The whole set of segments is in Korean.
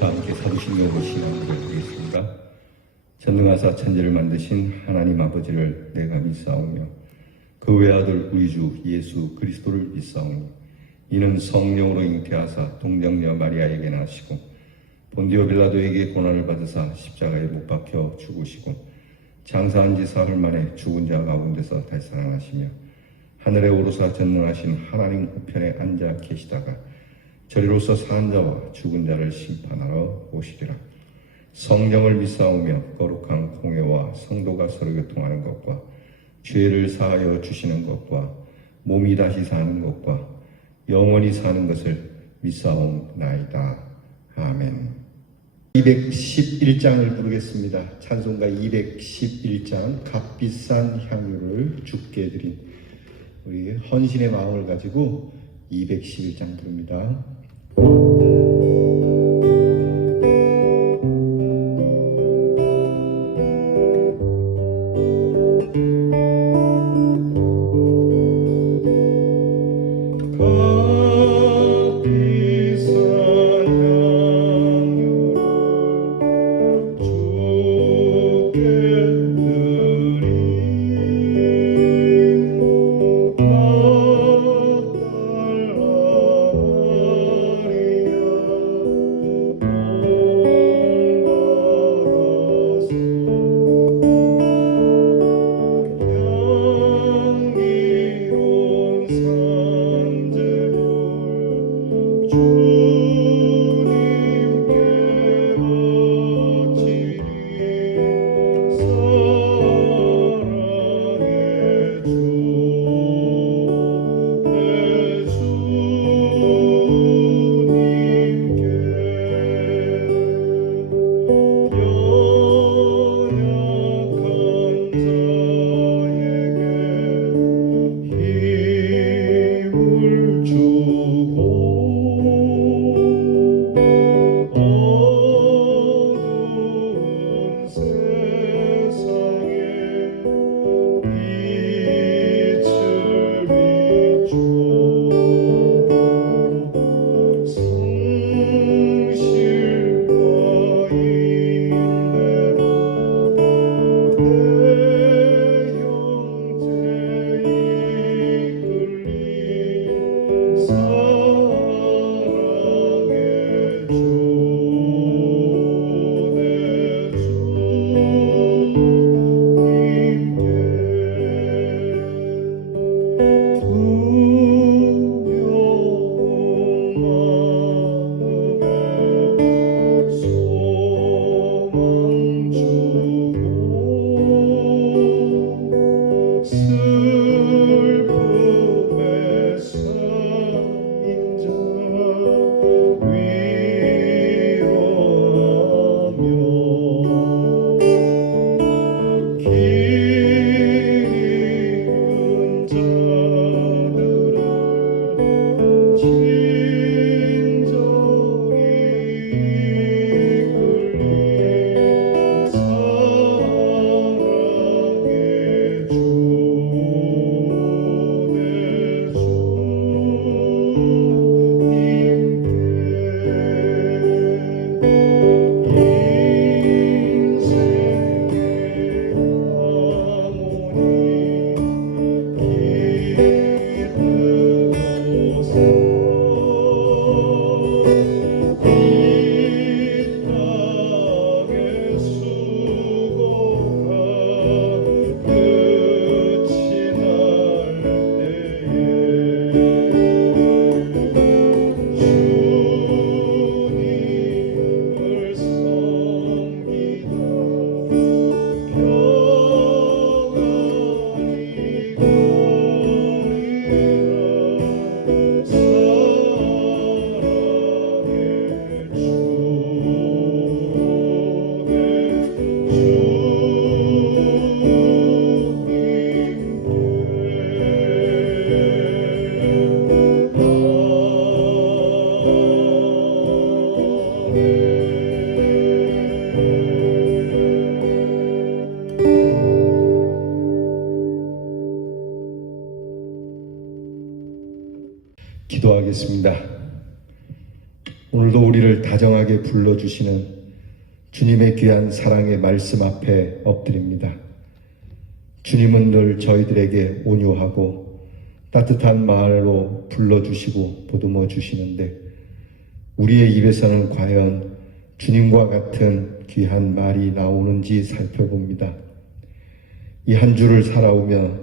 다 함께 사도신경을 신앙을 드리겠습니다. 전능하사 천지를 만드신 하나님 아버지를 내가 믿사오며 그 외아들 우리 주 예수 그리스도를 믿사오니 이는 성령으로 잉태하사 동정녀 마리아에게 나시고 본디오 빌라도에게 고난을 받으사 십자가에 못 박혀 죽으시고 장사한 지 사흘 만에 죽은 자 가운데서 다시 살아나시며 하늘에 오르사 전능하신 하나님 우편에 앉아 계시다가 저리로서 산 자와 죽은 자를 심판하러 오시리라. 성령을 믿사오며 거룩한 공회와 성도가 서로 교통하는 것과 죄를 사하여 주시는 것과 몸이 다시 사는 것과 영원히 사는 것을 믿사옵나이다. 아멘. 211장을 부르겠습니다. 찬송가 211장 값비싼 향유를 주께 드린 우리 헌신의 마음을 가지고 211장 부릅니다. 기도하겠습니다. 오늘도 우리를 다정하게 불러주시는 주님의 귀한 사랑의 말씀 앞에 엎드립니다. 주님은 늘 저희들에게 온유하고 따뜻한 말로 불러주시고 보듬어 주시는데 우리의 입에서는 과연 주님과 같은 귀한 말이 나오는지 살펴봅니다. 이 한 주를 살아오며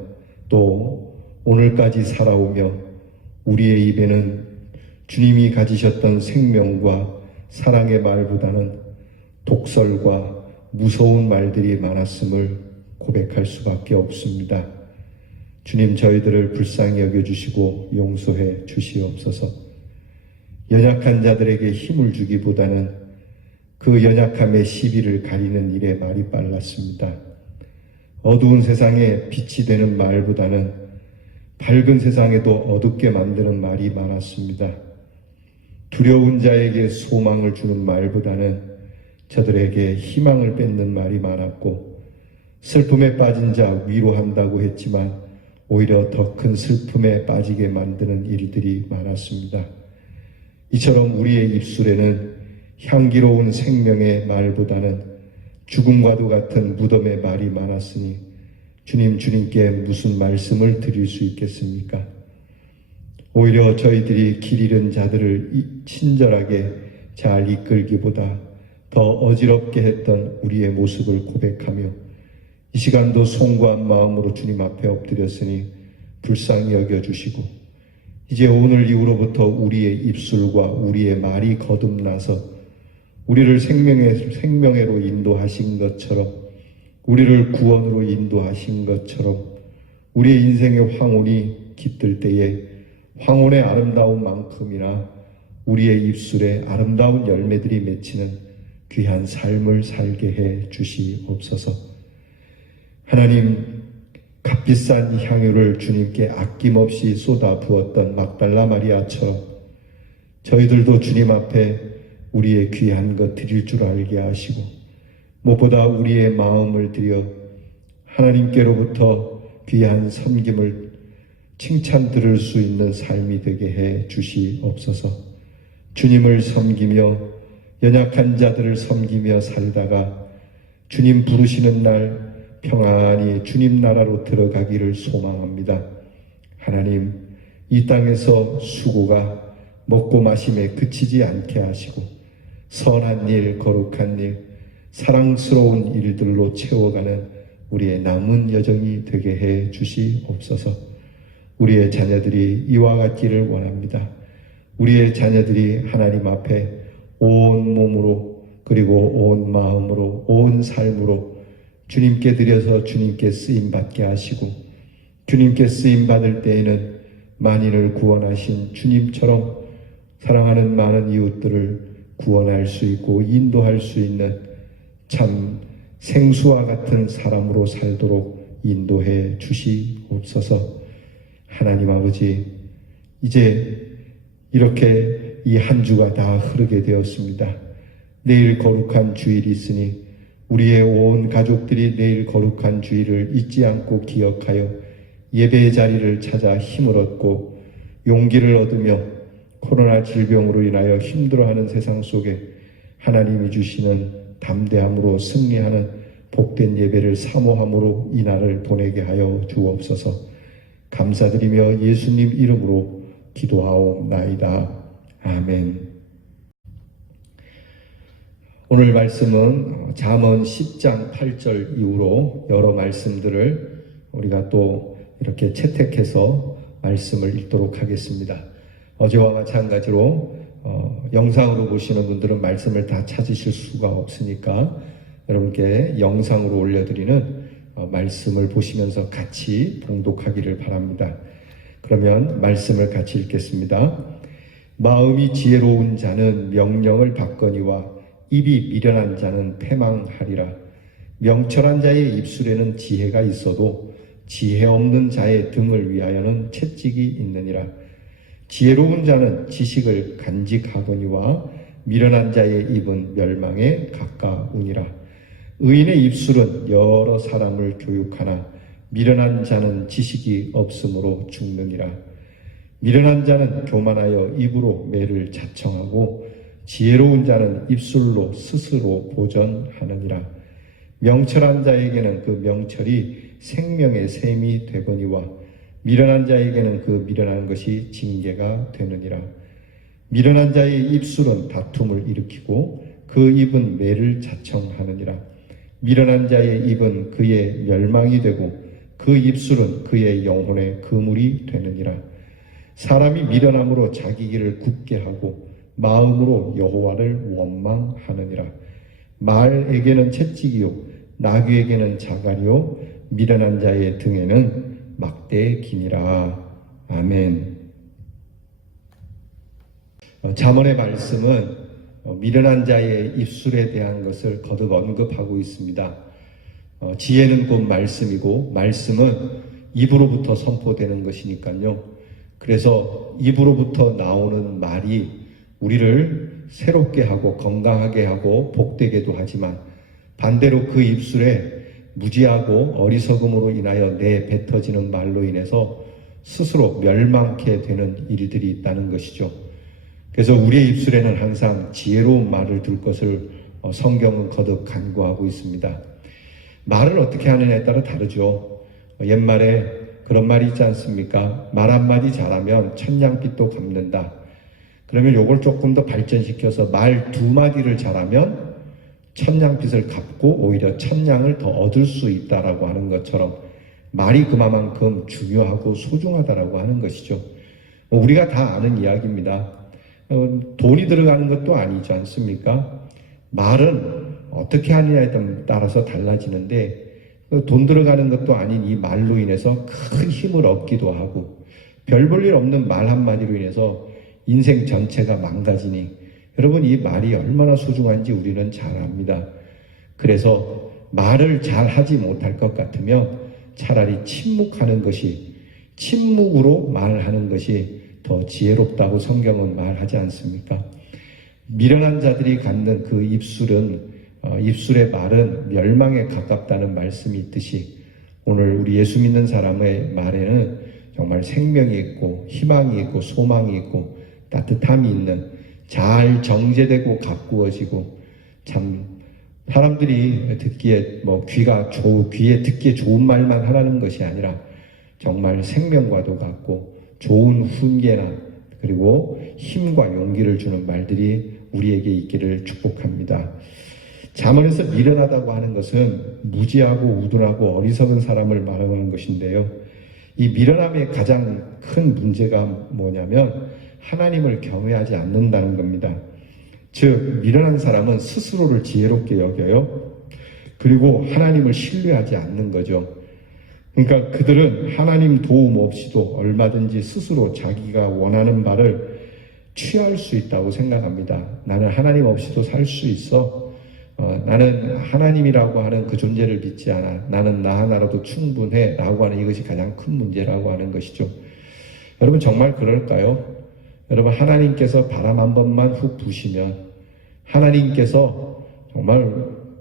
또 오늘까지 살아오며 우리의 입에는 주님이 가지셨던 생명과 사랑의 말보다는 독설과 무서운 말들이 많았음을 고백할 수밖에 없습니다. 주님, 저희들을 불쌍히 여겨주시고 용서해 주시옵소서. 연약한 자들에게 힘을 주기보다는 그 연약함의 시비를 가리는 일에 말이 빨랐습니다. 어두운 세상에 빛이 되는 말보다는 밝은 세상에도 어둡게 만드는 말이 많았습니다. 두려운 자에게 소망을 주는 말보다는 저들에게 희망을 뺏는 말이 많았고, 슬픔에 빠진 자 위로한다고 했지만 오히려 더 큰 슬픔에 빠지게 만드는 일들이 많았습니다. 이처럼 우리의 입술에는 향기로운 생명의 말보다는 죽음과도 같은 무덤의 말이 많았으니 주님께 무슨 말씀을 드릴 수 있겠습니까? 오히려 저희들이 길 잃은 자들을 친절하게 잘 이끌기보다 더 어지럽게 했던 우리의 모습을 고백하며 이 시간도 송구한 마음으로 주님 앞에 엎드렸으니 불쌍히 여겨주시고 이제 오늘 이후로부터 우리의 입술과 우리의 말이 거듭나서 우리를 생명회로 인도하신 것처럼, 우리를 구원으로 인도하신 것처럼 우리의 인생의 황혼이 깃들 때에 황혼의 아름다운 만큼이나 우리의 입술에 아름다운 열매들이 맺히는 귀한 삶을 살게 해 주시옵소서. 하나님, 값비싼 향유를 주님께 아낌없이 쏟아 부었던 막달라 마리아처럼 저희들도 주님 앞에 우리의 귀한 것 드릴 줄 알게 하시고 무엇보다 우리의 마음을 들여 하나님께로부터 귀한 섬김을 칭찬 들을 수 있는 삶이 되게 해 주시옵소서. 주님을 섬기며 연약한 자들을 섬기며 살다가 주님 부르시는 날 평안히 주님 나라로 들어가기를 소망합니다. 하나님, 이 땅에서 수고가 먹고 마심에 그치지 않게 하시고 선한 일, 거룩한 일, 사랑스러운 일들로 채워가는 우리의 남은 여정이 되게 해 주시옵소서. 우리의 자녀들이 이와 같기를 원합니다. 우리의 자녀들이 하나님 앞에 온 몸으로 그리고 온 마음으로 온 삶으로 주님께 드려서 주님께 쓰임받게 하시고 주님께 쓰임받을 때에는 만인을 구원하신 주님처럼 사랑하는 많은 이웃들을 구원할 수 있고 인도할 수 있는 참 생수와 같은 사람으로 살도록 인도해 주시옵소서. 하나님 아버지, 이제 이렇게 이 한 주가 다 흐르게 되었습니다. 내일 거룩한 주일이 있으니 우리의 온 가족들이 내일 거룩한 주일을 잊지 않고 기억하여 예배의 자리를 찾아 힘을 얻고 용기를 얻으며 코로나 질병으로 인하여 힘들어하는 세상 속에 하나님이 주시는 담대함으로 승리하는 복된 예배를 사모함으로 이 날을 보내게 하여 주옵소서. 감사드리며 예수님 이름으로 기도하옵나이다. 아멘. 오늘 말씀은 잠언 10장 8절 이후로 여러 말씀들을 우리가 또 이렇게 채택해서 말씀을 읽도록 하겠습니다. 어제와 마찬가지로 영상으로 보시는 분들은 말씀을 다 찾으실 수가 없으니까 여러분께 영상으로 올려드리는 말씀을 보시면서 같이 봉독하기를 바랍니다. 그러면 말씀을 같이 읽겠습니다. 마음이 지혜로운 자는 명령을 받거니와 입이 미련한 자는 패망하리라. 명철한 자의 입술에는 지혜가 있어도 지혜 없는 자의 등을 위하여는 채찍이 있느니라. 지혜로운 자는 지식을 간직하거니와 미련한 자의 입은 멸망에 가까우니라. 의인의 입술은 여러 사람을 교육하나 미련한 자는 지식이 없으므로 죽느니라. 미련한 자는 교만하여 입으로 매를 자청하고 지혜로운 자는 입술로 스스로 보전하느니라. 명철한 자에게는 그 명철이 생명의 샘이 되거니와 미련한 자에게는 그 미련한 것이 징계가 되느니라. 미련한 자의 입술은 다툼을 일으키고 그 입은 매를 자청하느니라. 미련한 자의 입은 그의 멸망이 되고 그 입술은 그의 영혼의 그물이 되느니라. 사람이 미련함으로 자기 길을 굳게 하고 마음으로 여호와를 원망하느니라. 말에게는 채찍이요 나귀에게는 자갈이요 미련한 자의 등에는 막대의 기니라. 아멘. 잠언의 말씀은 미련한 자의 입술에 대한 것을 거듭 언급하고 있습니다. 지혜는 곧 말씀이고 말씀은 입으로부터 선포되는 것이니까요. 그래서 입으로부터 나오는 말이 우리를 새롭게 하고 건강하게 하고 복되게도 하지만 반대로 그 입술에 무지하고 어리석음으로 인하여 내뱉어지는 말로 인해서 스스로 멸망케 되는 일들이 있다는 것이죠. 그래서 우리의 입술에는 항상 지혜로운 말을 둘 것을 성경은 거듭 간구하고 있습니다. 말을 어떻게 하느냐에 따라 다르죠. 옛말에 그런 말이 있지 않습니까? 말 한마디 잘하면 천냥빚도 갚는다. 그러면 요걸 조금 더 발전시켜서 말 두 마디를 잘하면 천냥빚을 갚고 오히려 천냥을 더 얻을 수 있다라고 하는 것처럼 말이 그만큼 중요하고 소중하다라고 하는 것이죠. 우리가 다 아는 이야기입니다. 돈이 들어가는 것도 아니지 않습니까? 말은 어떻게 하느냐에 따라서 달라지는데 돈 들어가는 것도 아닌 이 말로 인해서 큰 힘을 얻기도 하고 별 볼 일 없는 말 한마디로 인해서 인생 전체가 망가지니 여러분 이 말이 얼마나 소중한지 우리는 잘 압니다. 그래서 말을 잘 하지 못할 것 같으면 차라리 침묵하는 것이 침묵으로 말하는 것이 더 지혜롭다고 성경은 말하지 않습니까? 미련한 자들이 갖는 그 입술의 말은 멸망에 가깝다는 말씀이 있듯이 오늘 우리 예수 믿는 사람의 말에는 정말 생명이 있고 희망이 있고 소망이 있고 따뜻함이 있는 잘 정제되고 가꾸어지고 참 사람들이 듣기에 귀에 듣기에 좋은 말만 하라는 것이 아니라 정말 생명과도 같고 좋은 훈계나 그리고 힘과 용기를 주는 말들이 우리에게 있기를 축복합니다. 잠언에서 미련하다고 하는 것은 무지하고 우둔하고 어리석은 사람을 말하는 것인데요. 이 미련함의 가장 큰 문제가 뭐냐면 하나님을 경외하지 않는다는 겁니다. 즉 미련한 사람은 스스로를 지혜롭게 여겨요. 그리고 하나님을 신뢰하지 않는 거죠. 그러니까 그들은 하나님 도움 없이도 얼마든지 스스로 자기가 원하는 바를 취할 수 있다고 생각합니다. 나는 하나님 없이도 살 수 있어. 나는 하나님이라고 하는 그 존재를 믿지 않아. 나는 나 하나라도 충분해 라고 하는 이것이 가장 큰 문제라고 하는 것이죠. 여러분 정말 그럴까요? 여러분 하나님께서 바람 한 번만 훅 부시면 하나님께서 정말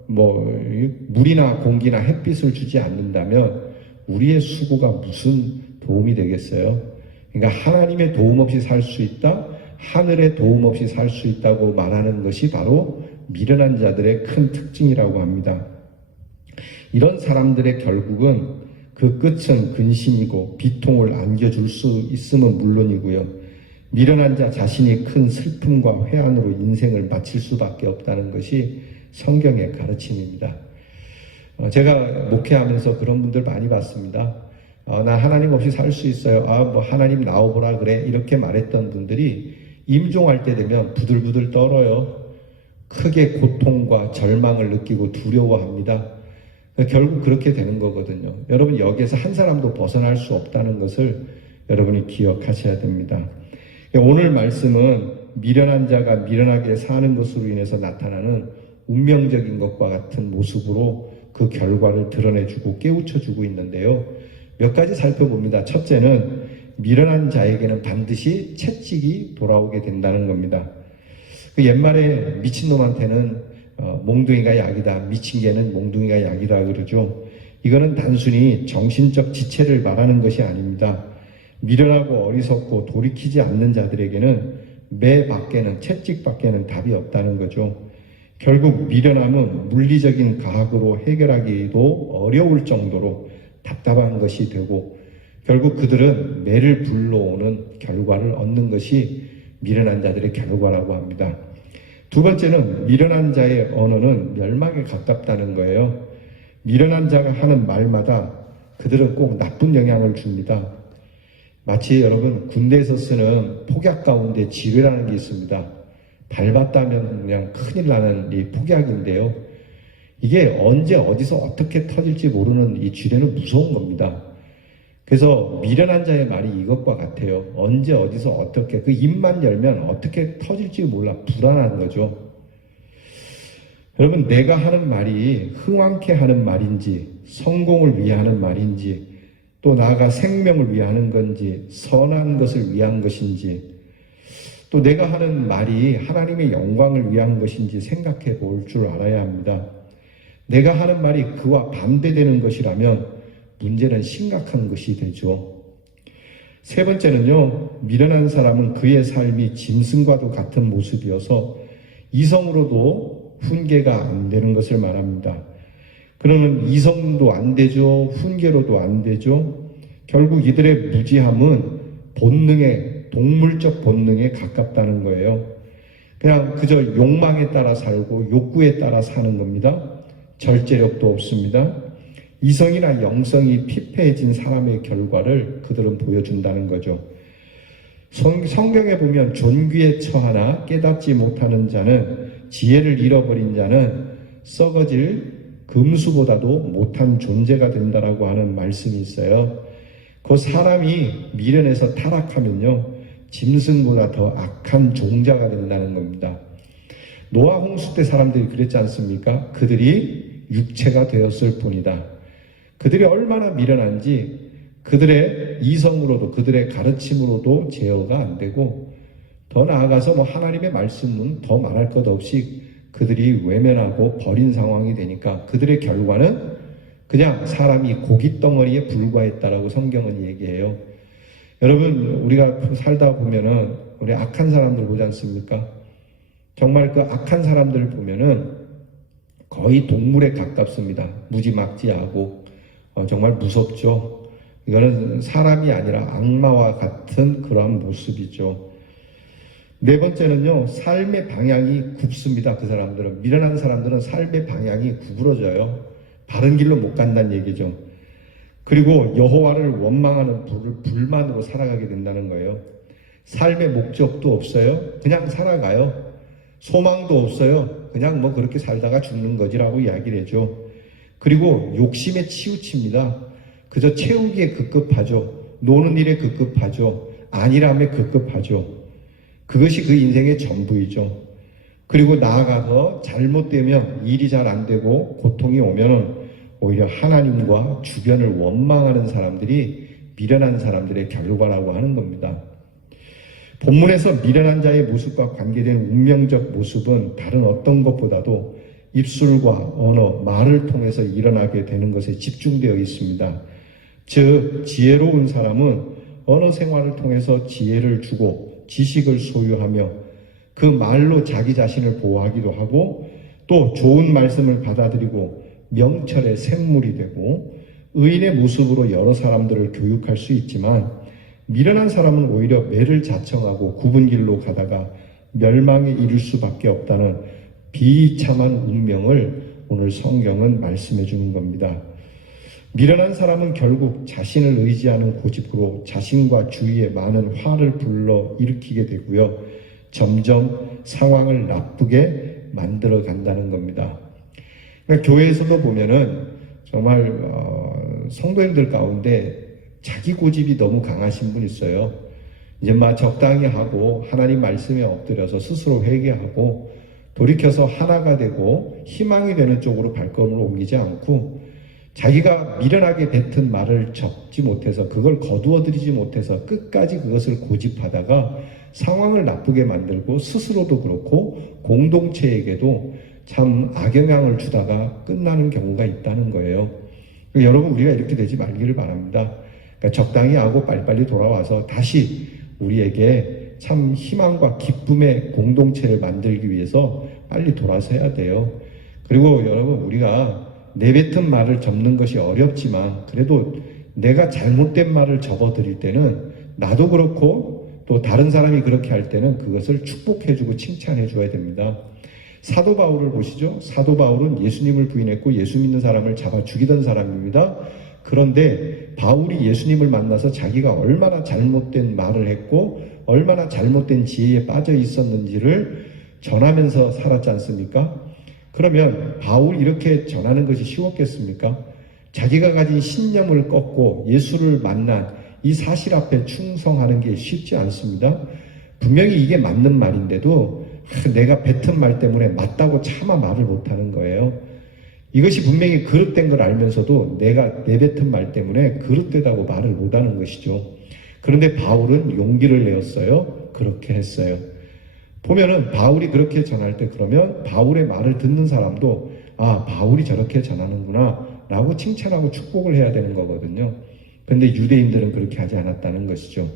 물이나 공기나 햇빛을 주지 않는다면 우리의 수고가 무슨 도움이 되겠어요? 그러니까 하나님의 도움 없이 살 수 있다, 하늘의 도움 없이 살 수 있다고 말하는 것이 바로 미련한 자들의 큰 특징이라고 합니다. 이런 사람들의 결국은 그 끝은 근심이고 비통을 안겨줄 수 있음은 물론이고요. 미련한 자 자신이 큰 슬픔과 회한으로 인생을 마칠 수밖에 없다는 것이 성경의 가르침입니다. 제가 목회하면서 그런 분들 많이 봤습니다. 나 하나님 없이 살 수 있어요. 하나님 나오보라 그래. 이렇게 말했던 분들이 임종할 때 되면 부들부들 떨어요. 크게 고통과 절망을 느끼고 두려워합니다. 결국 그렇게 되는 거거든요. 여러분 여기에서 한 사람도 벗어날 수 없다는 것을 여러분이 기억하셔야 됩니다. 오늘 말씀은 미련한 자가 미련하게 사는 것으로 인해서 나타나는 운명적인 것과 같은 모습으로 그 결과를 드러내주고 깨우쳐주고 있는데요. 몇 가지 살펴봅니다. 첫째는 미련한 자에게는 반드시 채찍이 돌아오게 된다는 겁니다. 그 옛말에 미친놈한테는 몽둥이가 약이다. 미친 개는 몽둥이가 약이다 그러죠. 이거는 단순히 정신적 지체를 말하는 것이 아닙니다. 미련하고 어리석고 돌이키지 않는 자들에게는 매밖에는, 채찍밖에는 답이 없다는 거죠. 결국 미련함은 물리적인 가학으로 해결하기도 어려울 정도로 답답한 것이 되고, 결국 그들은 매를 불러오는 결과를 얻는 것이 미련한 자들의 결과라고 합니다. 두 번째는 미련한 자의 언어는 멸망에 가깝다는 거예요. 미련한 자가 하는 말마다 그들은 꼭 나쁜 영향을 줍니다. 마치 여러분 군대에서 쓰는 폭약 가운데 지뢰라는 게 있습니다. 밟았다면 그냥 큰일 나는 이 폭약인데요. 이게 언제 어디서 어떻게 터질지 모르는 이 지뢰는 무서운 겁니다. 그래서 미련한 자의 말이 이것과 같아요. 언제 어디서 어떻게, 그 입만 열면 어떻게 터질지 몰라 불안한 거죠. 여러분, 내가 하는 말이 흥왕케 하는 말인지, 성공을 위해 하는 말인지, 또 나아가 생명을 위해 하는 건지, 선한 것을 위한 것인지, 또 내가 하는 말이 하나님의 영광을 위한 것인지 생각해 볼 줄 알아야 합니다. 내가 하는 말이 그와 반대되는 것이라면 문제는 심각한 것이 되죠. 세 번째는요, 미련한 사람은 그의 삶이 짐승과도 같은 모습이어서 이성으로도 훈계가 안 되는 것을 말합니다. 그러면 이성도 안 되죠, 훈계로도 안 되죠. 결국 이들의 무지함은 본능에, 동물적 본능에 가깝다는 거예요. 그냥 그저 욕망에 따라 살고 욕구에 따라 사는 겁니다. 절제력도 없습니다. 이성이나 영성이 피폐해진 사람의 결과를 그들은 보여준다는 거죠. 성경에 보면 존귀에 처하나 깨닫지 못하는 자는, 지혜를 잃어버린 자는 썩어질 금수보다도 못한 존재가 된다라고 하는 말씀이 있어요. 그 사람이 미련해서 타락하면요, 짐승보다 더 악한 종자가 된다는 겁니다. 노아 홍수 때 사람들이 그랬지 않습니까? 그들이 육체가 되었을 뿐이다. 그들이 얼마나 미련한지 그들의 이성으로도, 그들의 가르침으로도 제어가 안 되고, 더 나아가서 하나님의 말씀은 더 말할 것 없이 그들이 외면하고 버린 상황이 되니까 그들의 결과는 그냥 사람이 고깃덩어리에 불과했다라고 성경은 얘기해요. 여러분, 우리가 살다 보면은 우리 악한 사람들 보지 않습니까? 정말 그 악한 사람들을 보면은 거의 동물에 가깝습니다. 무지막지하고 정말 무섭죠. 이거는 사람이 아니라 악마와 같은 그러한 모습이죠. 네 번째는요, 삶의 방향이 굽습니다. 그 사람들은, 미련한 사람들은 삶의 방향이 구부러져요. 바른 길로 못 간다는 얘기죠. 그리고 여호와를 원망하는 불만으로 살아가게 된다는 거예요. 삶의 목적도 없어요. 그냥 살아가요. 소망도 없어요. 그냥 그렇게 살다가 죽는 거지라고 이야기를 해줘. 그리고 욕심에 치우칩니다. 그저 채우기에 급급하죠. 노는 일에 급급하죠. 안일함에 급급하죠. 그것이 그 인생의 전부이죠. 그리고 나아가서 잘못되면, 일이 잘 안 되고 고통이 오면은 오히려 하나님과 주변을 원망하는 사람들이 미련한 사람들의 결과라고 하는 겁니다. 본문에서 미련한 자의 모습과 관계된 운명적 모습은 다른 어떤 것보다도 입술과 언어, 말을 통해서 일어나게 되는 것에 집중되어 있습니다. 즉, 지혜로운 사람은 언어 생활을 통해서 지혜를 주고 지식을 소유하며 그 말로 자기 자신을 보호하기도 하고, 또 좋은 말씀을 받아들이고 명철의 샘물이 되고 의인의 모습으로 여러 사람들을 교육할 수 있지만, 미련한 사람은 오히려 매를 자청하고 굽은 길로 가다가 멸망에 이를 수밖에 없다는 비참한 운명을 오늘 성경은 말씀해 주는 겁니다. 미련한 사람은 결국 자신을 의지하는 고집으로 자신과 주위에 많은 화를 불러 일으키게 되고요, 점점 상황을 나쁘게 만들어 간다는 겁니다. 그러니까 교회에서도 보면은 정말 성도님들 가운데 자기 고집이 너무 강하신 분 있어요. 이제 적당히 하고 하나님 말씀에 엎드려서 스스로 회개하고 돌이켜서 하나가 되고 희망이 되는 쪽으로 발걸음을 옮기지 않고, 자기가 미련하게 뱉은 말을 접지 못해서, 그걸 거두어들이지 못해서 끝까지 그것을 고집하다가 상황을 나쁘게 만들고 스스로도 그렇고 공동체에게도 참 악영향을 주다가 끝나는 경우가 있다는 거예요. 여러분, 우리가 이렇게 되지 말기를 바랍니다. 그러니까 적당히 하고 빨리빨리 돌아와서 다시 우리에게 참 희망과 기쁨의 공동체를 만들기 위해서 빨리 돌아서야 돼요. 그리고 여러분, 우리가 내뱉은 말을 접는 것이 어렵지만 그래도 내가 잘못된 말을 접어드릴 때는 나도 그렇고 또 다른 사람이 그렇게 할 때는 그것을 축복해주고 칭찬해줘야 됩니다. 사도 바울을 보시죠. 사도 바울은 예수님을 부인했고 예수 믿는 사람을 잡아 죽이던 사람입니다. 그런데 바울이 예수님을 만나서 자기가 얼마나 잘못된 말을 했고 얼마나 잘못된 지혜에 빠져 있었는지를 전하면서 살았지 않습니까? 그러면 바울이 이렇게 전하는 것이 쉬웠겠습니까? 자기가 가진 신념을 꺾고 예수를 만난 이 사실 앞에 충성하는 게 쉽지 않습니다. 분명히 이게 맞는 말인데도 내가 뱉은 말 때문에 맞다고 차마 말을 못하는 거예요. 이것이 분명히 그릇된 걸 알면서도 내가 내뱉은 말 때문에 그릇되다고 말을 못하는 것이죠. 그런데 바울은 용기를 내었어요. 그렇게 했어요. 보면은 바울이 그렇게 전할 때 그러면 바울의 말을 듣는 사람도 아, 바울이 저렇게 전하는구나 라고 칭찬하고 축복을 해야 되는 거거든요. 그런데 유대인들은 그렇게 하지 않았다는 것이죠.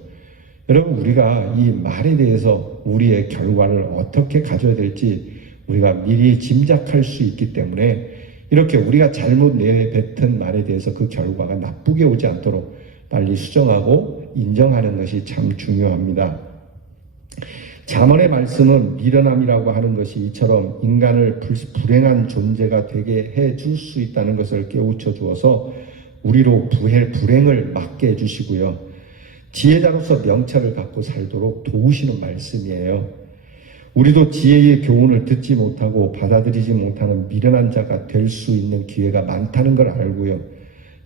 여러분, 우리가 이 말에 대해서 우리의 결과를 어떻게 가져야 될지 우리가 미리 짐작할 수 있기 때문에 이렇게 우리가 잘못 내뱉은 말에 대해서 그 결과가 나쁘게 오지 않도록 빨리 수정하고 인정하는 것이 참 중요합니다. 잠언의 말씀은 미련함이라고 하는 것이 이처럼 인간을 불행한 존재가 되게 해줄 수 있다는 것을 깨우쳐 주어서 우리로 불행을 막게 해주시고요. 지혜자로서 명철을 갖고 살도록 도우시는 말씀이에요. 우리도 지혜의 교훈을 듣지 못하고 받아들이지 못하는 미련한 자가 될 수 있는 기회가 많다는 걸 알고요.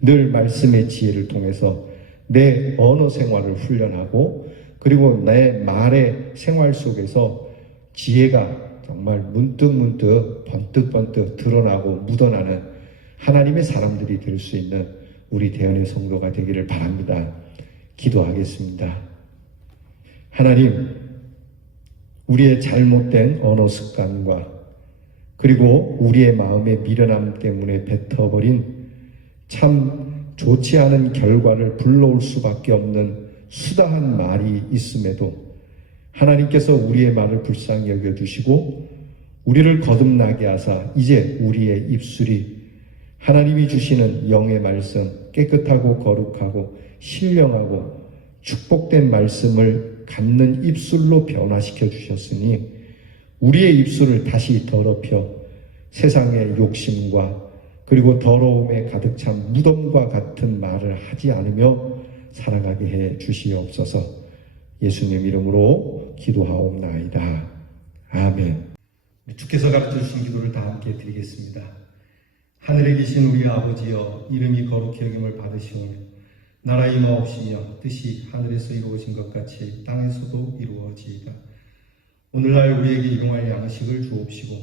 늘 말씀의 지혜를 통해서 내 언어 생활을 훈련하고 그리고 내 말의 생활 속에서 지혜가 정말 문득문득 번뜩번뜩 드러나고 묻어나는 하나님의 사람들이 될 수 있는 우리 대언의 성도가 되기를 바랍니다. 기도하겠습니다. 하나님, 우리의 잘못된 언어 습관과 그리고 우리의 마음의 미련함 때문에 뱉어버린 참 좋지 않은 결과를 불러올 수밖에 없는 수다한 말이 있음에도 하나님께서 우리의 말을 불쌍히 여겨주시고 우리를 거듭나게 하사 이제 우리의 입술이 하나님이 주시는 영의 말씀, 깨끗하고 거룩하고 신령하고 축복된 말씀을 갖는 입술로 변화시켜 주셨으니 우리의 입술을 다시 더럽혀 세상의 욕심과 그리고 더러움에 가득 찬 무덤과 같은 말을 하지 않으며 살아가게 해 주시옵소서. 예수님 이름으로 기도하옵나이다. 아멘. 주께서 가르쳐 주신 기도를 다 함께 드리겠습니다. 하늘에 계신 우리 아버지여, 이름이 거룩히 여김을 받으시오며 나라 임하옵시며 뜻이 하늘에서 이루어진 것 같이 땅에서도 이루어지이다. 오늘날 우리에게 일용할 양식을 주옵시고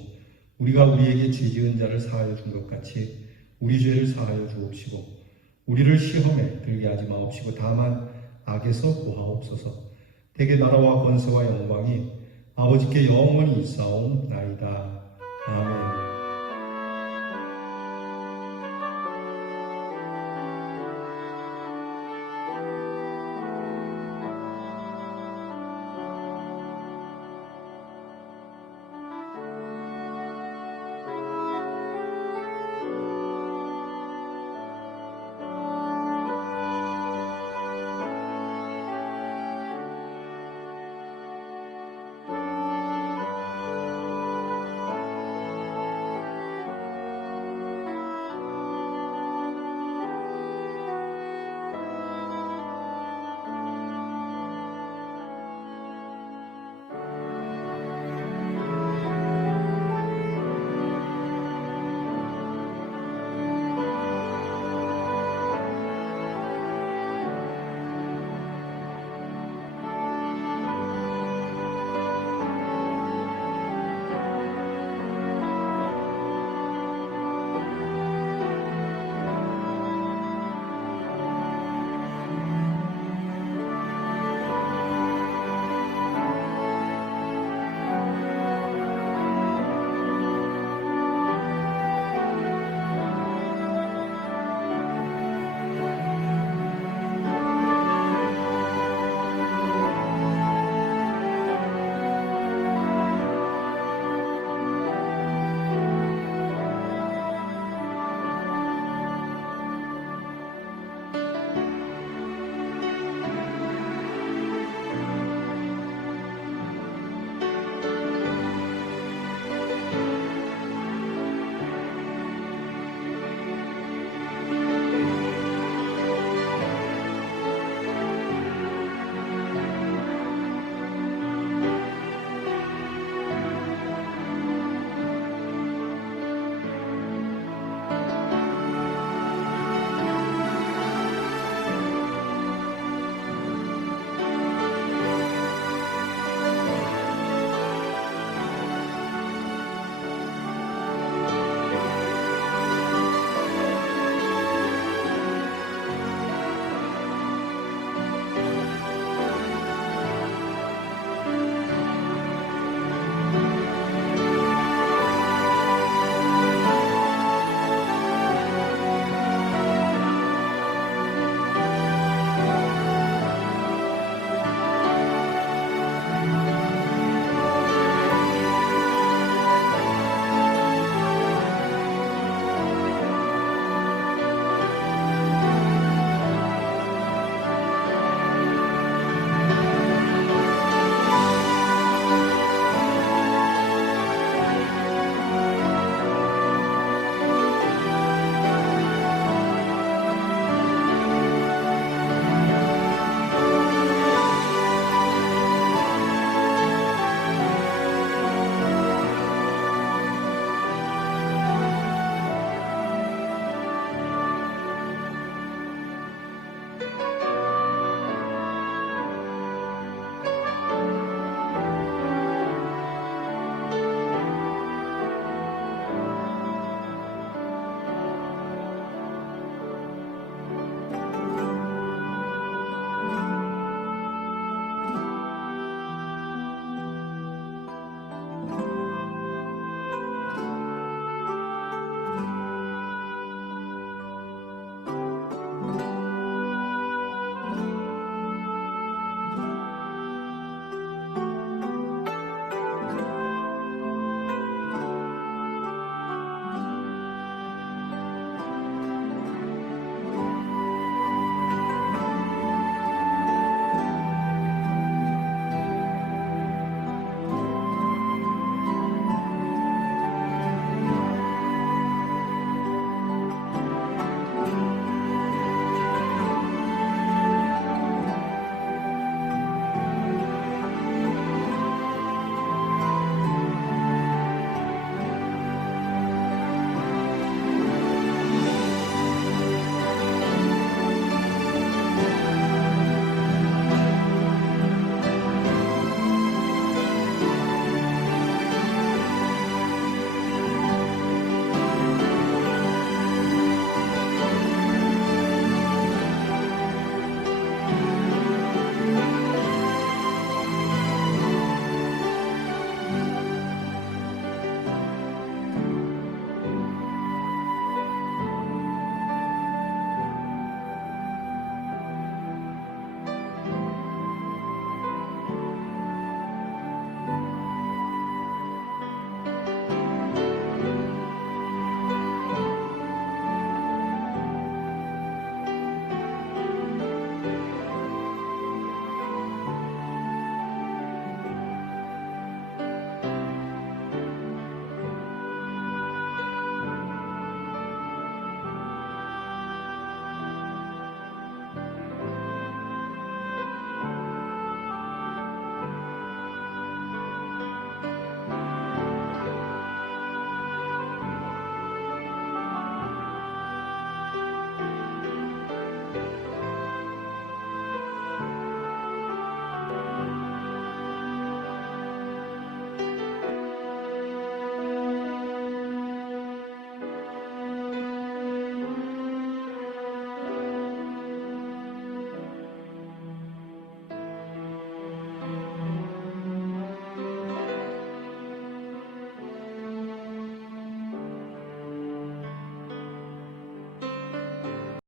우리가 우리에게 죄 지은 자를 사하여 준 것 같이 우리 죄를 사하여 주옵시고 우리를 시험에 들게 하지 마옵시고 다만 악에서 구하옵소서. 대개 나라와 권세와 영광이 아버지께 영원히 있사옵나이다.